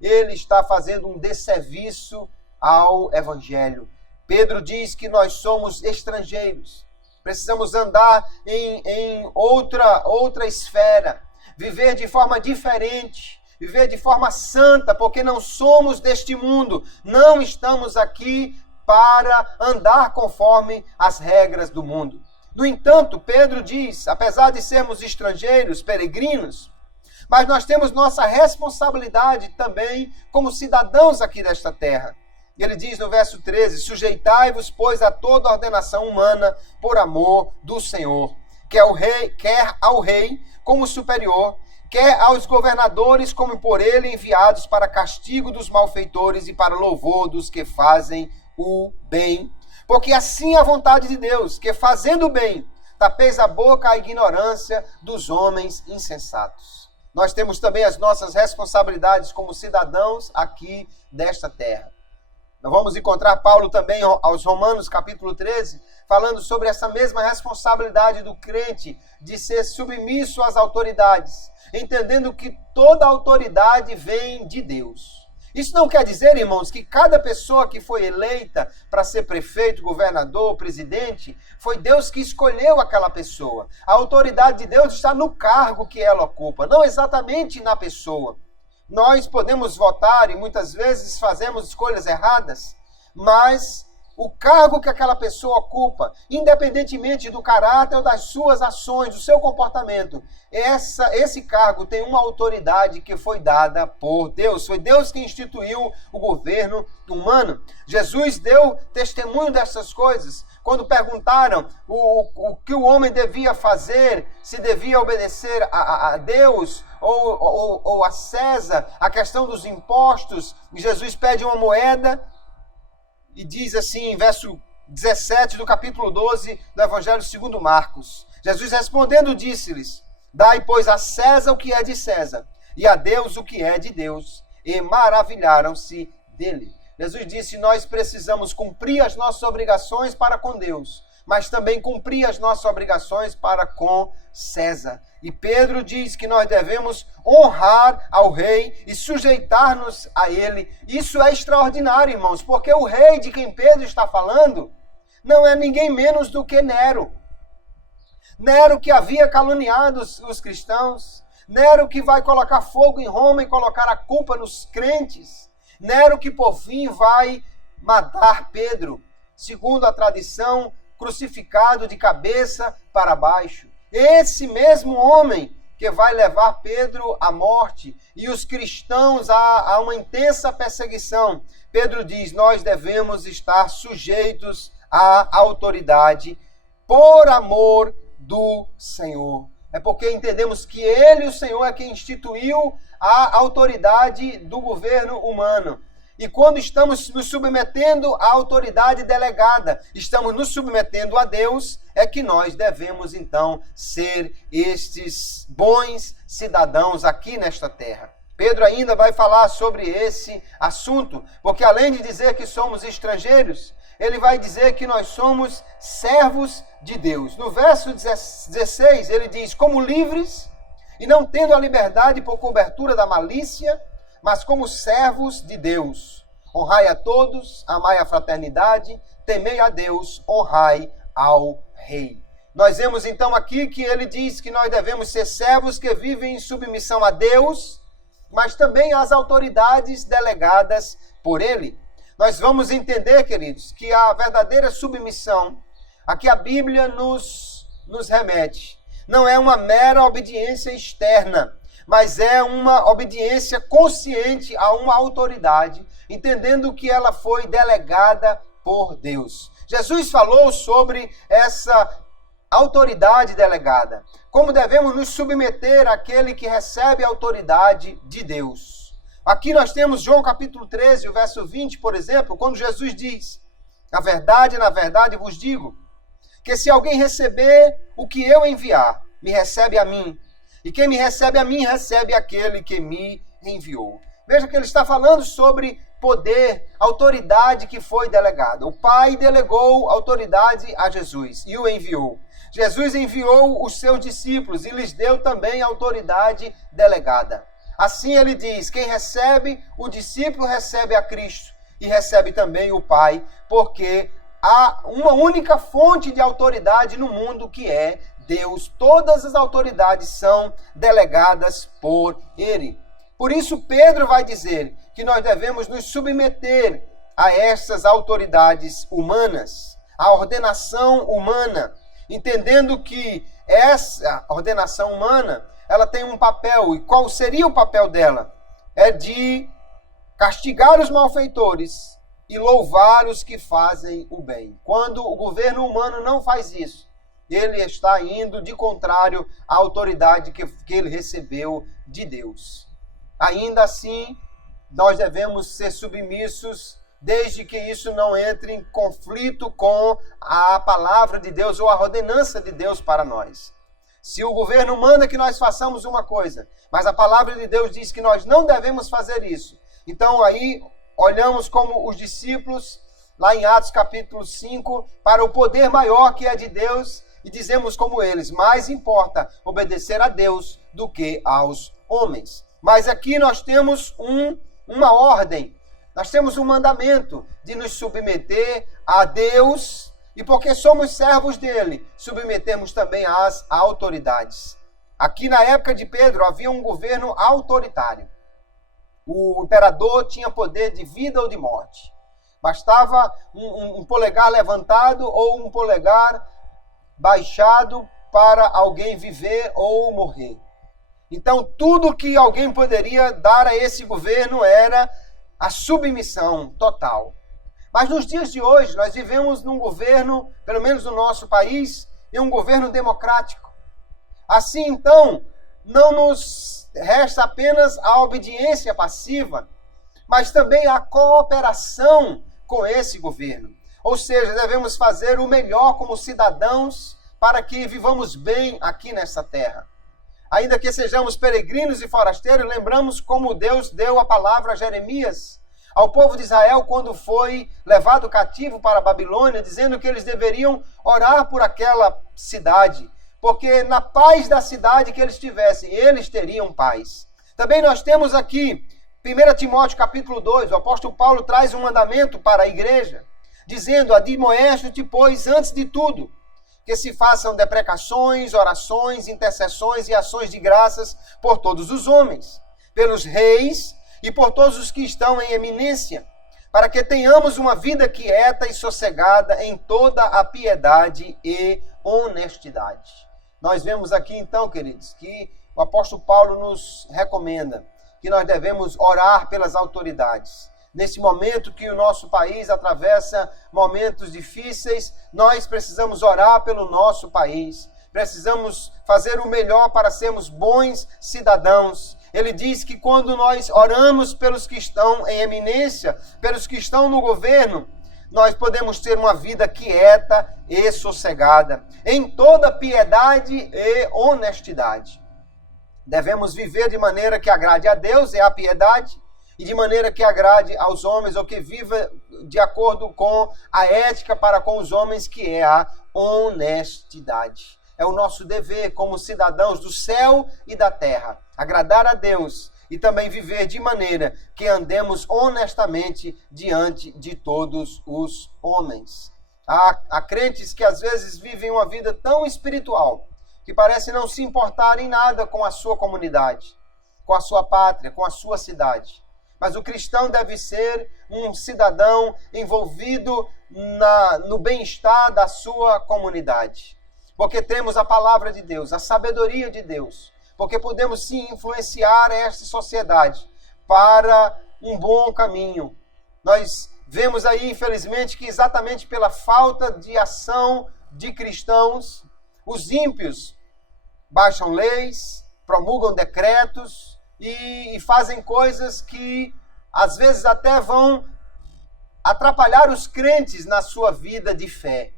Ele está fazendo um desserviço ao Evangelho. Pedro diz que nós somos estrangeiros. Precisamos andar em outra esfera, viver de forma diferente, viver de forma santa, porque não somos deste mundo. Não estamos aqui para andar conforme as regras do mundo. No entanto, Pedro diz, apesar de sermos estrangeiros, peregrinos, mas nós temos nossa responsabilidade também como cidadãos aqui desta terra. E ele diz no verso 13, sujeitai-vos, pois, a toda ordenação humana por amor do Senhor, quer ao rei como superior, quer aos governadores como por ele enviados para castigo dos malfeitores e para louvor dos que fazem o bem. Porque assim é a vontade de Deus, que fazendo o bem, tapeis a boca à ignorância dos homens insensatos. Nós temos também as nossas responsabilidades como cidadãos aqui desta terra. Nós vamos encontrar Paulo também aos Romanos, capítulo 13, falando sobre essa mesma responsabilidade do crente de ser submisso às autoridades, entendendo que toda autoridade vem de Deus. Isso não quer dizer, irmãos, que cada pessoa que foi eleita para ser prefeito, governador, presidente, foi Deus que escolheu aquela pessoa. A autoridade de Deus está no cargo que ela ocupa, não exatamente na pessoa. Nós podemos votar e muitas vezes fazemos escolhas erradas, mas o cargo que aquela pessoa ocupa, independentemente do caráter ou das suas ações, do seu comportamento, esse cargo tem uma autoridade que foi dada por Deus. Foi Deus que instituiu o governo humano. Jesus deu testemunho dessas coisas. Quando perguntaram o que o homem devia fazer, se devia obedecer a Deus ou a César, a questão dos impostos, Jesus pede uma moeda e diz assim, verso 17 do capítulo 12 do Evangelho segundo Marcos. Jesus respondendo disse-lhes: dai, pois, a César o que é de César, e a Deus o que é de Deus. E maravilharam-se dele. Jesus disse: nós precisamos cumprir as nossas obrigações para com Deus, mas também cumprir as nossas obrigações para com César. E Pedro diz que nós devemos honrar ao rei e sujeitar-nos a ele. Isso é extraordinário, irmãos, porque o rei de quem Pedro está falando não é ninguém menos do que Nero. Nero que havia caluniado os cristãos, Nero que vai colocar fogo em Roma e colocar a culpa nos crentes, Nero que por fim vai matar Pedro, segundo a tradição, crucificado de cabeça para baixo. Esse mesmo homem que vai levar Pedro à morte e os cristãos a uma intensa perseguição. Pedro diz: nós devemos estar sujeitos à autoridade por amor do Senhor. É porque entendemos que Ele, o Senhor, é quem instituiu a autoridade do governo humano. E quando estamos nos submetendo à autoridade delegada, estamos nos submetendo a Deus, é que nós devemos, então, ser estes bons cidadãos aqui nesta terra. Pedro ainda vai falar sobre esse assunto, porque além de dizer que somos estrangeiros, ele vai dizer que nós somos servos de Deus. No verso 16, ele diz: como livres, e não tendo a liberdade por cobertura da malícia, mas como servos de Deus. Honrai a todos, amai a fraternidade, temei a Deus, honrai ao Rei. Nós vemos então aqui que ele diz que nós devemos ser servos que vivem em submissão a Deus, mas também às autoridades delegadas por ele. Nós vamos entender, queridos, que a verdadeira submissão a que a Bíblia nos remete não é uma mera obediência externa, mas é uma obediência consciente a uma autoridade, entendendo que ela foi delegada por Deus. Jesus falou sobre essa autoridade delegada, como devemos nos submeter àquele que recebe a autoridade de Deus. Aqui nós temos João capítulo 13, o verso 20, por exemplo, quando Jesus diz: na verdade vos digo, que se alguém receber o que eu enviar, me recebe a mim. E quem me recebe a mim, recebe aquele que me enviou. Veja que ele está falando sobre poder, autoridade que foi delegada. O Pai delegou autoridade a Jesus e o enviou. Jesus enviou os seus discípulos e lhes deu também autoridade delegada. Assim ele diz: quem recebe o discípulo recebe a Cristo e recebe também o Pai, porque há uma única fonte de autoridade no mundo, que é Deus. Todas as autoridades são delegadas por Ele. Por isso Pedro vai dizer que nós devemos nos submeter a essas autoridades humanas, a ordenação humana, entendendo que essa ordenação humana, ela tem um papel. E qual seria o papel dela? É de castigar os malfeitores e louvar os que fazem o bem. Quando o governo humano não faz isso, ele está indo de contrário à autoridade que ele recebeu de Deus. Ainda assim, nós devemos ser submissos, desde que isso não entre em conflito com a palavra de Deus ou a ordenança de Deus para nós. Se o governo manda que nós façamos uma coisa, mas a palavra de Deus diz que nós não devemos fazer isso, então aí olhamos como os discípulos, lá em Atos capítulo 5, para o poder maior que é de Deus, e dizemos como eles: mais importa obedecer a Deus do que aos homens. Mas aqui nós temos uma ordem, nós temos um mandamento de nos submeter a Deus, e porque somos servos dele, submetemos também às autoridades. Aqui na época de Pedro havia um governo autoritário. O imperador tinha poder de vida ou de morte. Bastava um polegar levantado ou um polegar baixado para alguém viver ou morrer. Então, tudo que alguém poderia dar a esse governo era a submissão total. Mas nos dias de hoje, nós vivemos num governo, pelo menos no nosso país, em um governo democrático. Assim, então, não nos resta apenas a obediência passiva, mas também a cooperação com esse governo. Ou seja, devemos fazer o melhor como cidadãos para que vivamos bem aqui nessa terra. Ainda que sejamos peregrinos e forasteiros, lembramos como Deus deu a palavra a Jeremias, ao povo de Israel, quando foi levado cativo para a Babilônia, dizendo que eles deveriam orar por aquela cidade, porque na paz da cidade que eles tivessem, eles teriam paz. Também nós temos aqui, 1 Timóteo capítulo 2, o apóstolo Paulo traz um mandamento para a igreja, dizendo: admoesto-te, pois, antes de tudo, que se façam deprecações, orações, intercessões e ações de graças por todos os homens, pelos reis e por todos os que estão em eminência, para que tenhamos uma vida quieta e sossegada em toda a piedade e honestidade. Nós vemos aqui então, queridos, que o apóstolo Paulo nos recomenda que nós devemos orar pelas autoridades. Nesse momento que o nosso país atravessa momentos difíceis, nós precisamos orar pelo nosso país. Precisamos fazer o melhor para sermos bons cidadãos. Ele diz que quando nós oramos pelos que estão em eminência, pelos que estão no governo, nós podemos ter uma vida quieta e sossegada, em toda piedade e honestidade. Devemos viver de maneira que agrade a Deus, é a piedade, e de maneira que agrade aos homens, ou que viva de acordo com a ética para com os homens, que é a honestidade. É o nosso dever como cidadãos do céu e da terra, agradar a Deus e também viver de maneira que andemos honestamente diante de todos os homens. Há crentes que às vezes vivem uma vida tão espiritual que parece não se importar em nada com a sua comunidade, com a sua pátria, com a sua cidade. Mas o cristão deve ser um cidadão envolvido no bem-estar da sua comunidade. Porque temos a palavra de Deus, a sabedoria de Deus. Porque podemos sim influenciar esta sociedade para um bom caminho. Nós vemos aí, infelizmente, que exatamente pela falta de ação de cristãos, os ímpios baixam leis, promulgam decretos e fazem coisas que às vezes até vão atrapalhar os crentes na sua vida de fé.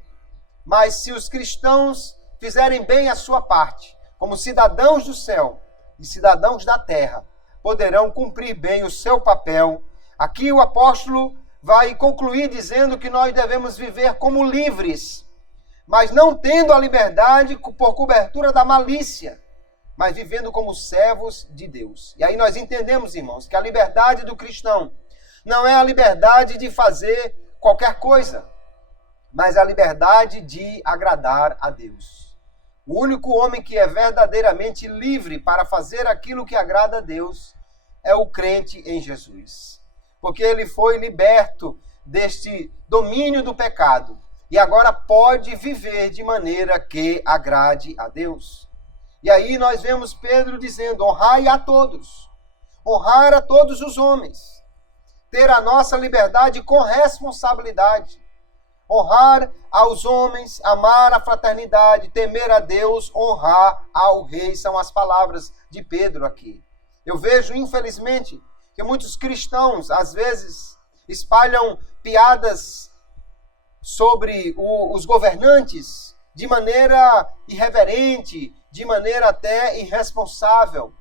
Mas se os cristãos fizerem bem a sua parte, como cidadãos do céu e cidadãos da terra, poderão cumprir bem o seu papel. Aqui o apóstolo vai concluir dizendo que nós devemos viver como livres, mas não tendo a liberdade por cobertura da malícia, mas vivendo como servos de Deus. E aí nós entendemos, irmãos, que a liberdade do cristão não é a liberdade de fazer qualquer coisa, mas a liberdade de agradar a Deus. O único homem que é verdadeiramente livre para fazer aquilo que agrada a Deus é o crente em Jesus. Porque ele foi liberto deste domínio do pecado e agora pode viver de maneira que agrade a Deus. E aí nós vemos Pedro dizendo: honrai a todos, honrar a todos os homens, ter a nossa liberdade com responsabilidade, honrar aos homens, amar a fraternidade, temer a Deus, honrar ao rei. São as palavras de Pedro aqui. Eu vejo, infelizmente, que muitos cristãos, às vezes, espalham piadas sobre os governantes de maneira irreverente, de maneira até irresponsável.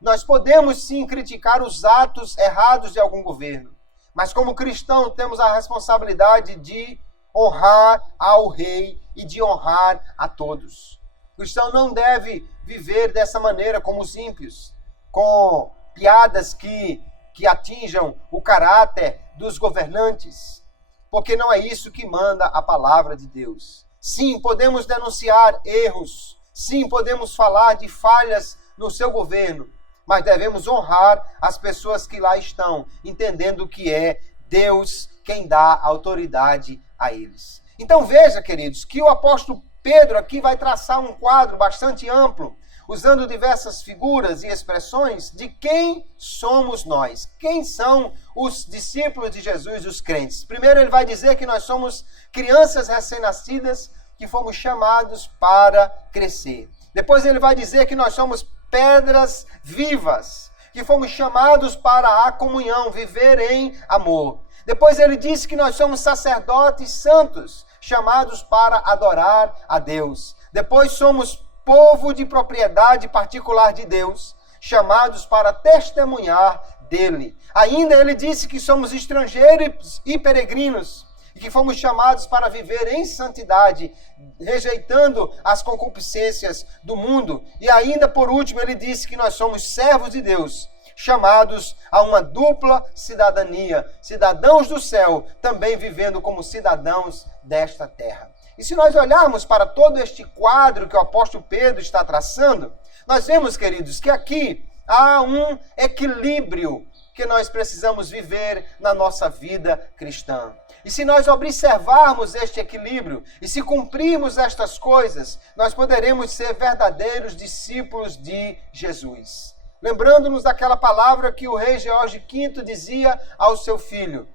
Nós podemos sim criticar os atos errados de algum governo, mas como cristão temos a responsabilidade de honrar ao rei e de honrar a todos. O cristão não deve viver dessa maneira como os ímpios, com piadas que atinjam o caráter dos governantes, porque não é isso que manda a palavra de Deus. Sim, podemos denunciar erros, sim, podemos falar de falhas no seu governo, mas devemos honrar as pessoas que lá estão, entendendo que é Deus quem dá autoridade a eles. Então veja, queridos, que o apóstolo Pedro aqui vai traçar um quadro bastante amplo, usando diversas figuras e expressões de quem somos nós. Quem são os discípulos de Jesus, os crentes? Primeiro ele vai dizer que nós somos crianças recém-nascidas que fomos chamados para crescer. Depois ele vai dizer que nós somos pedras vivas, que fomos chamados para a comunhão, viver em amor. Depois ele diz que nós somos sacerdotes santos, chamados para adorar a Deus. Depois somos povo de propriedade particular de Deus, chamados para testemunhar dele. Ainda ele disse que somos estrangeiros e peregrinos, e que fomos chamados para viver em santidade, rejeitando as concupiscências do mundo. E ainda por último ele disse que nós somos servos de Deus, chamados a uma dupla cidadania, cidadãos do céu, também vivendo como cidadãos desta terra. E se nós olharmos para todo este quadro que o apóstolo Pedro está traçando, nós vemos, queridos, que aqui há um equilíbrio que nós precisamos viver na nossa vida cristã. E se nós observarmos este equilíbrio e se cumprirmos estas coisas, nós poderemos ser verdadeiros discípulos de Jesus. Lembrando-nos daquela palavra que o rei George V dizia ao seu filho,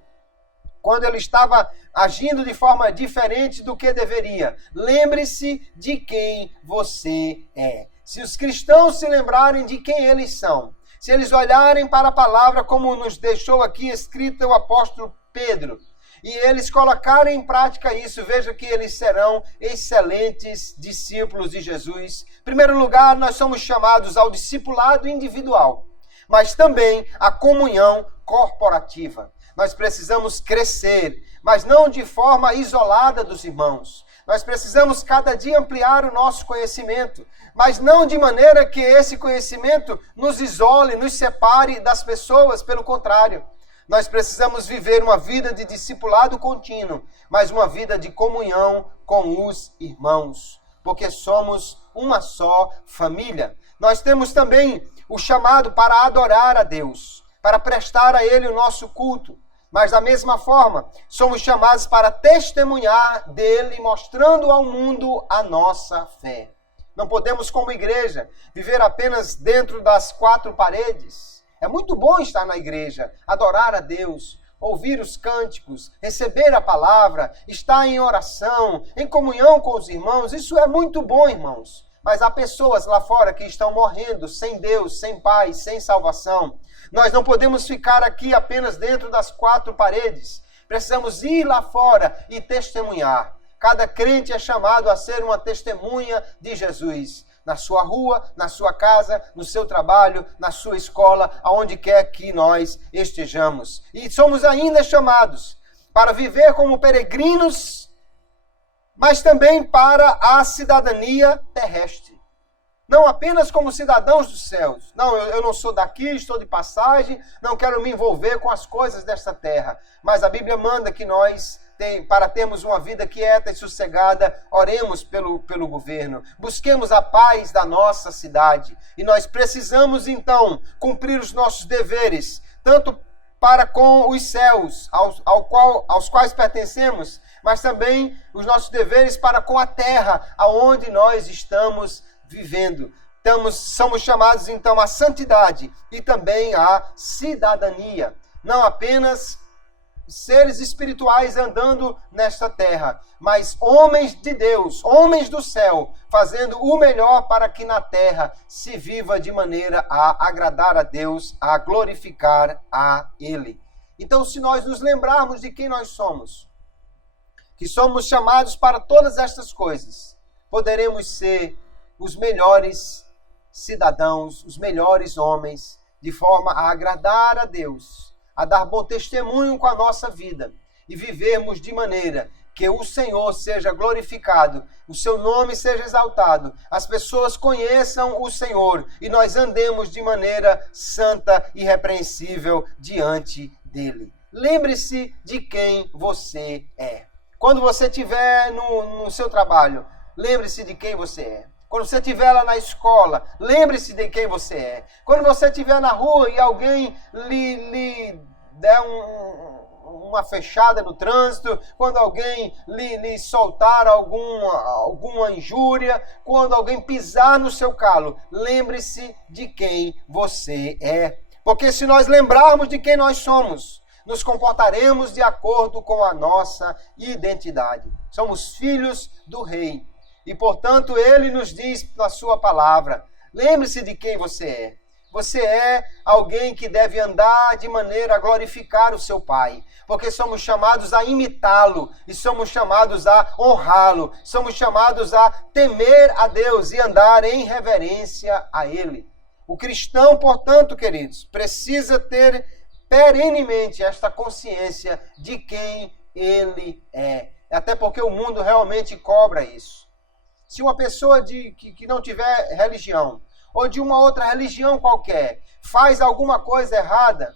quando ele estava agindo de forma diferente do que deveria: lembre-se de quem você é. Se os cristãos se lembrarem de quem eles são, se eles olharem para a palavra como nos deixou aqui escrita o apóstolo Pedro, e eles colocarem em prática isso, veja que eles serão excelentes discípulos de Jesus. Em primeiro lugar, nós somos chamados ao discipulado individual, mas também à comunhão corporativa. Nós precisamos crescer, mas não de forma isolada dos irmãos. Nós precisamos cada dia ampliar o nosso conhecimento, mas não de maneira que esse conhecimento nos isole, nos separe das pessoas, pelo contrário. Nós precisamos viver uma vida de discipulado contínuo, mas uma vida de comunhão com os irmãos, porque somos uma só família. Nós temos também o chamado para adorar a Deus, para prestar a Ele o nosso culto. Mas da mesma forma, somos chamados para testemunhar dele, mostrando ao mundo a nossa fé. Não podemos, como igreja, viver apenas dentro das quatro paredes. É muito bom estar na igreja, adorar a Deus, ouvir os cânticos, receber a palavra, estar em oração, em comunhão com os irmãos. Isso é muito bom, irmãos. Mas há pessoas lá fora que estão morrendo sem Deus, sem paz, sem salvação. Nós não podemos ficar aqui apenas dentro das quatro paredes. Precisamos ir lá fora e testemunhar. Cada crente é chamado a ser uma testemunha de Jesus. Na sua rua, na sua casa, no seu trabalho, na sua escola, aonde quer que nós estejamos. E somos ainda chamados para viver como peregrinos, mas também para a cidadania terrestre. Não apenas como cidadãos dos céus. Não, eu não sou daqui, estou de passagem, não quero me envolver com as coisas desta terra. Mas a Bíblia manda que nós, para termos uma vida quieta e sossegada, oremos pelo governo. Busquemos a paz da nossa cidade. E nós precisamos, então, cumprir os nossos deveres, tanto para com os céus, aos quais pertencemos, mas também os nossos deveres para com a terra, aonde nós estamos vivendo. Somos chamados então à santidade e também à cidadania. Não apenas seres espirituais andando nesta terra, mas homens de Deus, homens do céu, fazendo o melhor para que na terra se viva de maneira a agradar a Deus, a glorificar a Ele. Então, se nós nos lembrarmos de quem nós somos, que somos chamados para todas estas coisas, poderemos ser os melhores cidadãos, os melhores homens, de forma a agradar a Deus, a dar bom testemunho com a nossa vida e vivermos de maneira que o Senhor seja glorificado, o seu nome seja exaltado, as pessoas conheçam o Senhor e nós andemos de maneira santa e irrepreensível diante dele. Lembre-se de quem você é. Quando você estiver no seu trabalho, lembre-se de quem você é. Quando você estiver lá na escola, lembre-se de quem você é. Quando você estiver na rua e alguém lhe der uma fechada no trânsito, quando alguém lhe soltar alguma injúria, quando alguém pisar no seu calo, lembre-se de quem você é. Porque se nós lembrarmos de quem nós somos, nos comportaremos de acordo com a nossa identidade. Somos filhos do Rei. E, portanto, Ele nos diz na sua palavra, lembre-se de quem você é. Você é alguém que deve andar de maneira a glorificar o seu Pai. Porque somos chamados a imitá-lo e somos chamados a honrá-lo. Somos chamados a temer a Deus e andar em reverência a Ele. O cristão, portanto, queridos, precisa ter perenemente esta consciência de quem ele é. Até porque o mundo realmente cobra isso. Se uma pessoa que não tiver religião, ou de uma outra religião qualquer, faz alguma coisa errada,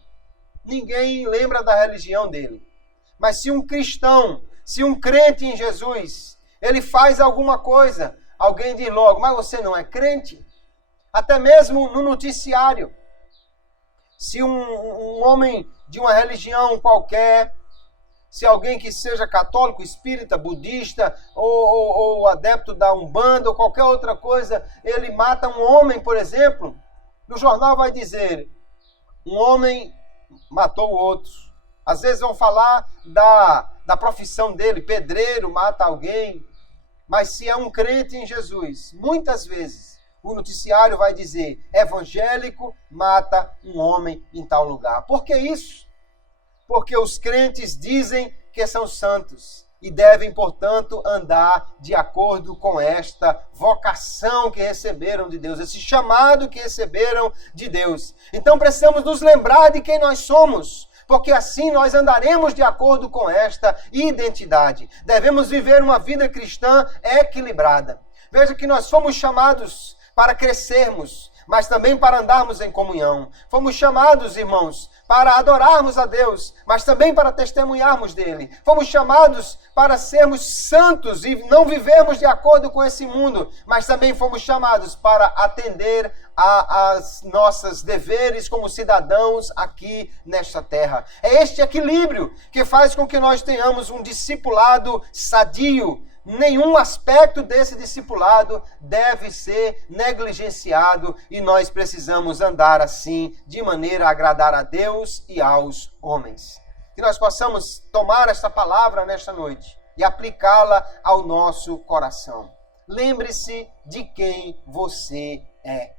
ninguém lembra da religião dele. Mas se um cristão, se um crente em Jesus, ele faz alguma coisa, alguém diz logo, mas você não é crente? Até mesmo no noticiário. Se um homem de uma religião qualquer, se alguém que seja católico, espírita, budista, ou adepto da Umbanda, ou qualquer outra coisa, ele mata um homem, por exemplo, no jornal vai dizer, um homem matou o outro. Às vezes vão falar da profissão dele, pedreiro mata alguém. Mas se é um crente em Jesus, muitas vezes, o noticiário vai dizer, evangélico mata um homem em tal lugar. Por que isso? Porque os crentes dizem que são santos e devem, portanto, andar de acordo com esta vocação que receberam de Deus, esse chamado que receberam de Deus. Então precisamos nos lembrar de quem nós somos, porque assim nós andaremos de acordo com esta identidade. Devemos viver uma vida cristã equilibrada. Veja que nós fomos chamados para crescermos, mas também para andarmos em comunhão. Fomos chamados, irmãos, para adorarmos a Deus, mas também para testemunharmos dele. Fomos chamados para sermos santos e não vivermos de acordo com esse mundo, mas também fomos chamados para atender às nossos deveres como cidadãos aqui nesta terra. É este equilíbrio que faz com que nós tenhamos um discipulado sadio. Nenhum aspecto desse discipulado deve ser negligenciado e nós precisamos andar assim, de maneira a agradar a Deus e aos homens. Que nós possamos tomar esta palavra nesta noite e aplicá-la ao nosso coração. Lembre-se de quem você é.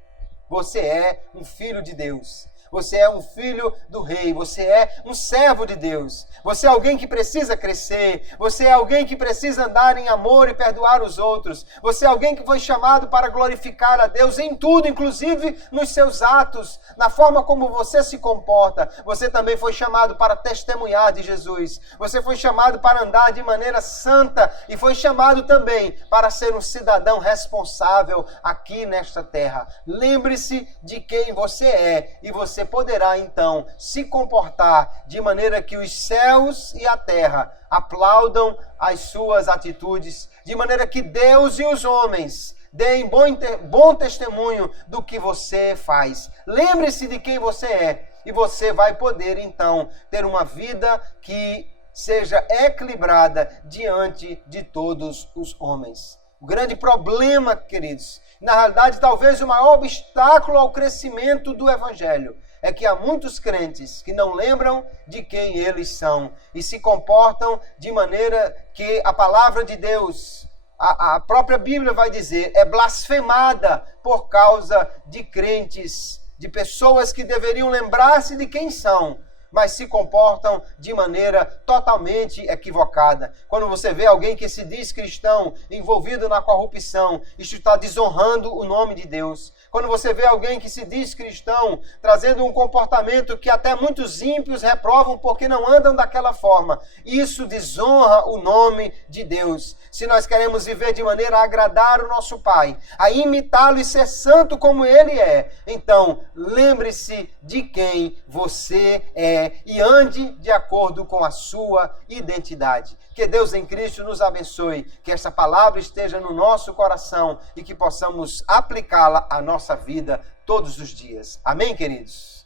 Você é um filho de Deus. Você é um filho do Rei, você é um servo de Deus. Você é alguém que precisa crescer, você é alguém que precisa andar em amor e perdoar os outros. Você é alguém que foi chamado para glorificar a Deus em tudo, inclusive nos seus atos, na forma como você se comporta. Você também foi chamado para testemunhar de Jesus. Você foi chamado para andar de maneira santa e foi chamado também para ser um cidadão responsável aqui nesta terra. Lembre-se de quem você é e você poderá então se comportar de maneira que os céus e a terra aplaudam as suas atitudes, de maneira que Deus e os homens deem bom testemunho do que você faz. Lembre-se de quem você é e você vai poder então ter uma vida que seja equilibrada diante de todos os homens. O grande problema, queridos, na realidade talvez o maior obstáculo ao crescimento do Evangelho, é que há muitos crentes que não lembram de quem eles são e se comportam de maneira que a palavra de Deus, a própria Bíblia vai dizer, é blasfemada por causa de crentes, de pessoas que deveriam lembrar-se de quem são, mas se comportam de maneira totalmente equivocada. Quando você vê alguém que se diz cristão envolvido na corrupção, isto está desonrando o nome de Deus. Quando você vê alguém que se diz cristão trazendo um comportamento que até muitos ímpios reprovam porque não andam daquela forma, isso desonra o nome de Deus. Se nós queremos viver de maneira a agradar o nosso Pai, a imitá-lo e ser santo como Ele é, então lembre-se de quem você é e ande de acordo com a sua identidade. Que Deus em Cristo nos abençoe, que esta palavra esteja no nosso coração e que possamos aplicá-la à nossa vida todos os dias. Amém, queridos?